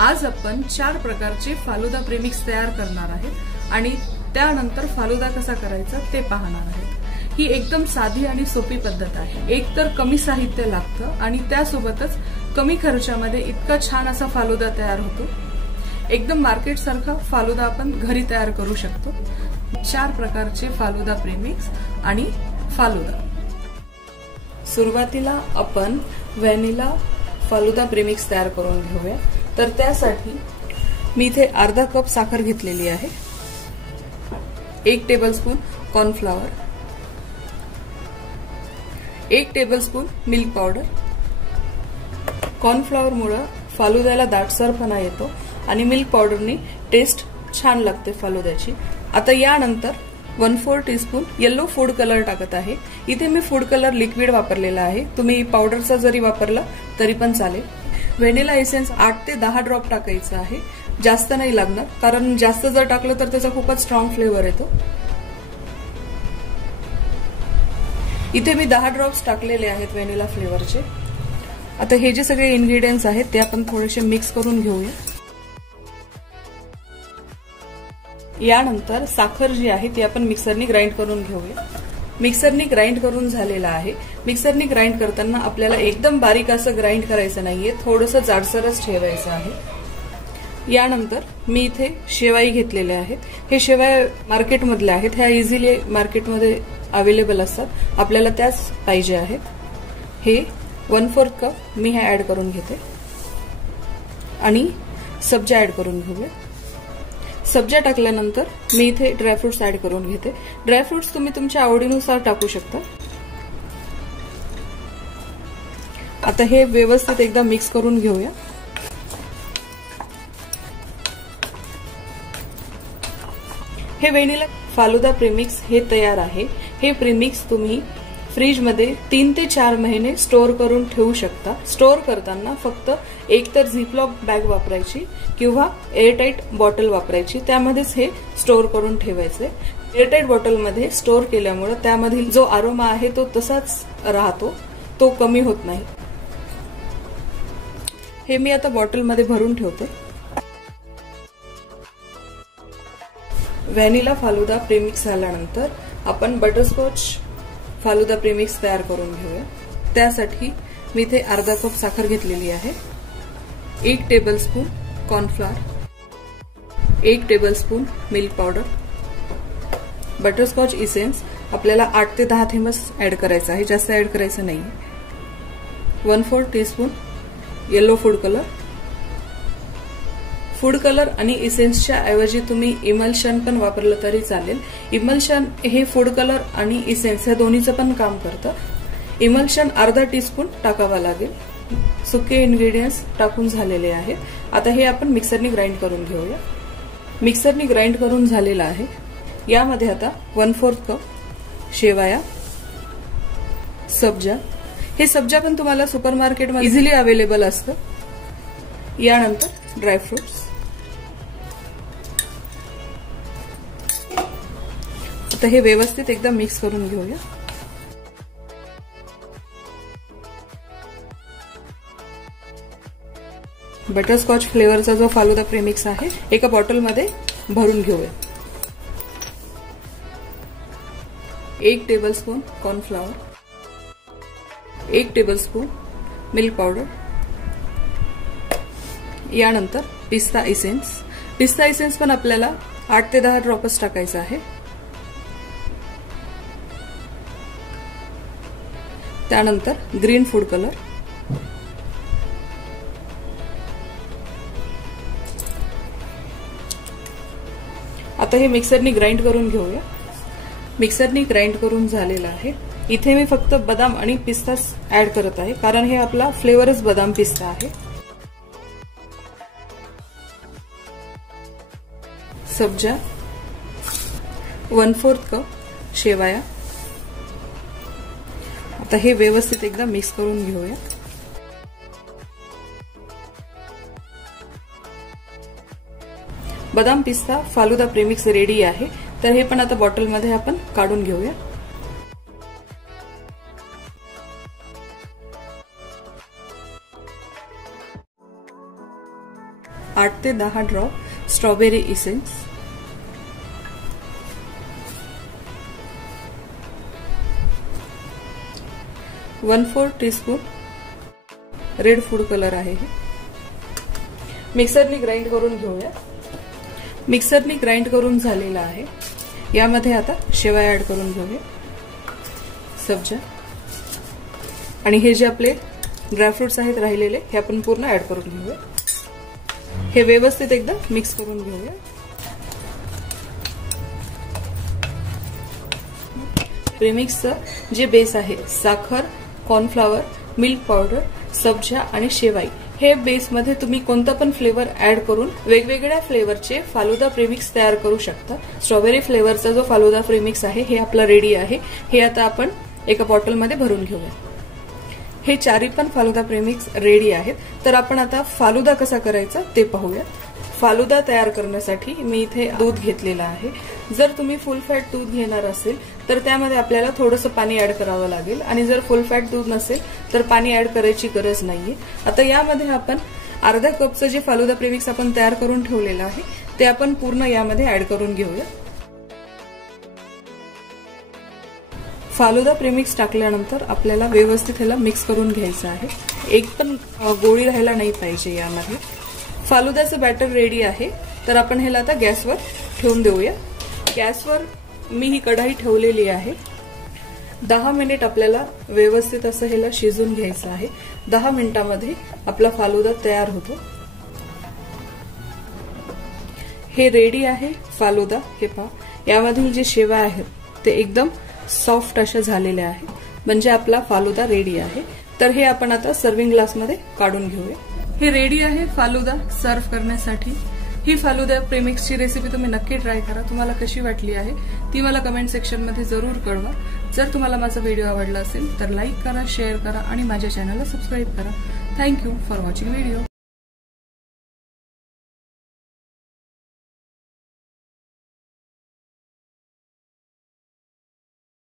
आज आपण 4 प्रकारचे फालुदा प्रेमिक्स तयार करणार आहेत आणि त्यानंतर फालुदा कसा करायचा ते पाहणार आहोत। ही एकदम साधी आणि सोपी पद्धत आहे। एक तर कमी साहित्य लागतं आणि त्यासोबतच कमी खर्चामध्ये इतका छान असा फालुदा तयार होतो। एकदम मार्केट सारखा फालुदा आपण घरी तयार करू शकतो। 4 प्रकारचे फालुदा प्रेमिक्स आणि फालुदा। सुरुवातीला आपण व्हॅनिला फालुदा प्रेमिक्स तयार करून घेऊया। तर त्यासाठी मी इथे अर्धा कप साखर घेतलेली आहे, 1 tablespoon cornflour, 1 tablespoon milk powder. कॉर्नफ्लॉवरमुळे फालुद्याला दाटसरपणा येतो आणि मिल्क पावडरनी टेस्ट छान लागते फालुद्याची। आता यानंतर 1/4 टीस्पून येलो फूड कलर टाकत आहे। इथे मी फूड कलर लिक्विड वापरलेला आहे, तुम्ही पावडरचा जरी वापरला तरी पण चालेल। व्हॅनिला एसेन्स 8 ते 10 ड्रॉप टाकायचा आहे, जास्त नाही लागणार, कारण जास्त जर टाकलं तर त्याचा खूपच स्ट्रॉंग फ्लेवर येतो। इथे मी 10 ड्रॉप्स टाकलेले आहेत व्हॅनिला फ्लेवरचे। आता हे जे सगळे इन्ग्रेडियंट्स आहेत ते आपण थोडेसे मिक्स करून घेऊया। यानंतर साखर जी आहे ती आपण मिक्सरनी ग्राइंड करून घेऊया। मिक्सरनी ग्राइंड करून झालेला आहे। मिक्सरनी ग्राइंड करताना आपल्याला एकदम बारीक असं ग्राइंड करायचं नाहीये, थोडंसं जाडसरच ठेवायचं आहे। यानंतर मी इथे शेवाई घेतलेल्या आहेत। हे शेवाई मार्केटमधल्या आहेत, ह्या इझिली मार्केटमध्ये अवेलेबल असतात, आपल्याला त्याच पाहिजे आहेत। हे 1/4 कप मी हे ऍड करून घेते आणि सब्जा ऍड करून घेऊया। सब्जा टाकल्यानंतर मी इथे ड्रायफ्रुट्स ऍड करून घेते। ड्रायफ्रुट्स तुम्ही तुमच्या आवडीनुसार टाकू शकता। आता हे व्यवस्थित एकदा मिक्स करून घेऊया। हे व्हॅनिला फालुदा प्रेमिक्स हे तयार आहे। हे प्रेमिक्स तुम्ही फ्रीज मध्ये 3 ते 4 महिने स्टोअर करून ठेवू शकता। स्टोअर करताना फक्त एक तर झिपलॉक बॅग वापरायची किंवा एअरटाईट बॉटल वापरायची, त्यामध्येच हे स्टोअर करून ठेवायचे। एअरटाईट बॉटलमध्ये स्टोअर केल्यामुळे त्यामधील जो अरोमा आहे तो तसाच राहतो, तो कमी होत नाही। हे मी आता बॉटलमध्ये भरून ठेवते। व्हॅनिला फालुदा प्रेमिक्स झाल्यानंतर आपण बटरस्कॉच फालुदा प्रेमिक्स तयार करून घेऊया। त्यासाठी मी इथे अर्धा कप साखर घेतलेली आहे, 1 tablespoon cornflour, 1 tablespoon milk powder, butterscotch essence आपल्याला 8 ते 10 थेंबच ऍड करायचा आहे, जास्त ऍड करायचं नाही। 1/4 teaspoon yellow food colour. Food colour आणि इसेन्सच्या ऐवजी तुम्ही इमल्शन पण वापरलं तरी चालेल। इमल्शन हे फूड कलर आणि इसेन्स या दोन्हीचं पण काम करतं। इमल्शन अर्धा टीस्पून टाकावा लागेल। सुके इन्ग्रेडियंट्स टाकून झालेले आहेत। आता हे आपण मिक्सरनी ग्राइंड करून घेऊया। मिक्सरनी ग्राइंड करून झालेलं आहे। यामध्ये आता 1/4 कप शेवाया, सब्जा, हे सब्जा पण तुम्हाला सुपरमार्केटमध्ये इझिली अवेलेबल असतं। यानंतर ड्रायफ्रुट्स। आता हे व्यवस्थित एकदा मिक्स करून घेऊया। बटरस्कॉच फ्लेवरचा जो फालुदा प्रेमिक्स आहे एका बॉटलमध्ये भरून घेऊया। 1 tablespoon cornflour, 1 tablespoon milk powder, यानंतर पिस्ता इसेन्स। पिस्ता इसेन्स पण आपल्याला 8 ते 10 ड्रॉप्स टाकायचा आहे। त्यानंतर ग्रीन फूड कलर, आता हे मिक्सरनी ग्राइंड करून घेऊया। मिक्सरनी ग्राइंड करून झालेलं आहे। इथे मी फक्त बदाम आणि पिस्ता ऍड करत आहे, कारण हे आपला फ्लेवरच बदाम पिस्ता आहे। सब्जा, 1/4 कप शेवाया। आता हे व्यवस्थित एकदा मिक्स करून घेऊया। बदाम पिस्ता फालुदा प्रेमिक्स रेडी आहे। तर हे पण आता बॉटलमध्ये आपण काढून घेऊया। 8 ते 10 drop strawberry essence, 1/4 teaspoon red food colour आहे हे. मिक्सरनी ग्राइंड करून घेऊया. मिक्सरनी ग्राइंड करून झालेला आहे. यामध्ये आता शेवया ऍड करून घेऊया, सब्जा, आणि हे जे आपले ड्रायफ्रुट्स आहेत राहिलेले हे आपण पूर्ण ऍड करून घेऊया. हे व्यवस्थित एकदा मिक्स करून घेऊया. प्रेमिक्सचं जे बेस आहे, साखर, कॉर्नफ्लॉवर, मिल्क पावडर, सब्जा आणि शेवाई, हे बेसमध्ये तुम्ही कोणता पण फ्लेवर ऍड करून वेगवेगळ्या फ्लेवरचे फालुदा प्रेमिक्स तयार करू शकता. स्ट्रॉबेरी फ्लेवरचा जो फालुदा प्रेमिक्स आहे हे आपला रेडी आहे. हे आता आपण एका बॉटलमध्ये भरून घेऊया. हे चारी पण फालुदा प्रेमिक्स रेडी आहेत. तर आपण आता फालुदा कसा करायचा ते पाहूया. फालुदा तयार करण्यासाठी मी इथे दूध घेतलेला आहे. जर तुम्ही फुल फॅट दूध घेणार असेल तर त्यामध्ये आपल्याला थोडंसं पाणी ऍड करावं लागेल, आणि जर फुल फॅट दूध नसेल तर पाणी ऍड करायची गरज नाहीये. आता यामध्ये आपण अर्धा कपचं जे फालुदा प्रेमिक्स आपण तयार करून ठेवलेलं आहे ते आपण पूर्ण यामध्ये ऍड करून घेऊया. फालुदा प्रेमिक्स टाकल्यानंतर आपल्याला व्यवस्थित ह्याला मिक्स करून घ्यायचं आहे. एक पण गोळी राहायला नाही पाहिजे यामध्ये. फालुद्याचं बॅटर रेडी आहे. तर आपण ह्याला आता गॅसवर ठेवून देऊया. गॅसवर मी ही कढाई ठेवलेली आहे. 10 मिनिट आपल्याला व्यवस्थित असं ह्याला शिजून घ्यायचं आहे. 10 मिनिटांमध्ये आपला फालुदा तयार होतो. हे रेडी आहे फालुदा. हे पहा, यामधील जे शेवया आहेत ते एकदम सॉफ्ट अशा झालेल्या आहेत, म्हणजे आपला फालुदा रेडी आहे. तर हे आपण आता सर्विंग ग्लासमध्ये काढून घेऊया. हे रेडी आहे फालुदा सर्व्ह करण्यासाठी. ही फालुदा प्रेमिक्सची रेसिपी तुम्ही नक्की ट्राय करा. तुम्हाला कशी वाटली आहे ती मला कमेंट सेक्शनमध्ये जरूर कळवा. जर तुम्हाला माझा व्हिडिओ आवडला असेल तर लाईक करा, शेअर करा आणि माझ्या चॅनलला सबस्क्राईब करा. Thank you for watching video.